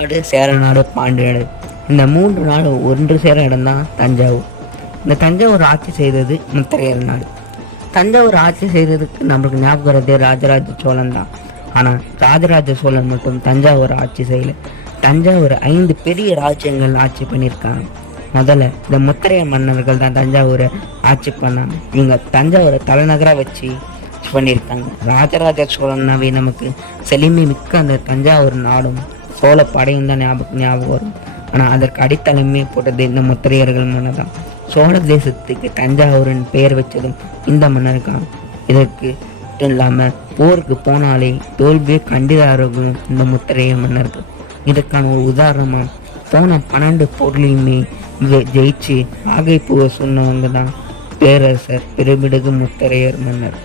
நாடு, சேர நாடு, பாண்டிய நாடு, இந்த 3 நாடும் ஒன்று சேர இடம்தான் தஞ்சாவூர். இந்த தஞ்சாவூர் ஆட்சி செய்தது முத்தரையர் நாடு. தஞ்சாவூர் ஆட்சி செய்ததுக்கு நம்மளுக்கு ஞாபகம் வருது ராஜராஜ சோழன் தான். ஆனால் ராஜராஜ சோழன் மட்டும் தஞ்சாவூர் ஆட்சி செய்யலை. தஞ்சாவூர் 5 பெரிய ராஜ்யங்கள் ஆட்சி பண்ணியிருக்காங்க. முதல்ல இந்த முத்தரையர் மன்னர்கள் தான் தஞ்சாவூரை ஆட்சி பண்ணாங்க. இவங்க தஞ்சாவூரை தலைநகராக வச்சு பண்ணியிருக்காங்க. ராஜராஜ சோழனாவே நமக்கு செழுமை மிக்க அந்த தஞ்சாவூர் நாடும் சோழ படையும் தான் ஞாபகம் வரும். ஆனால் அதற்கு அடித்தளமே போட்டது இந்த முத்திரையர்கள் மன்னர் தான். சோழ தேசத்துக்கு தஞ்சாவூரின் பெயர் வச்சதும் இந்த மன்னருக்கான. இதற்கு மட்டும் இல்லாமல் போருக்கு போனாலே தோல்வியே கண்டிதார்கள் இந்த முத்திரையர் மன்னர்கள். இதுக்கான ஒரு உதாரணமாக போன 12 போர்லையுமே ஜெயிச்சு ஆகை பூவை சொன்னவங்க தான் பேரரசர் பெருமிடுகு முத்திரையர் மன்னர்.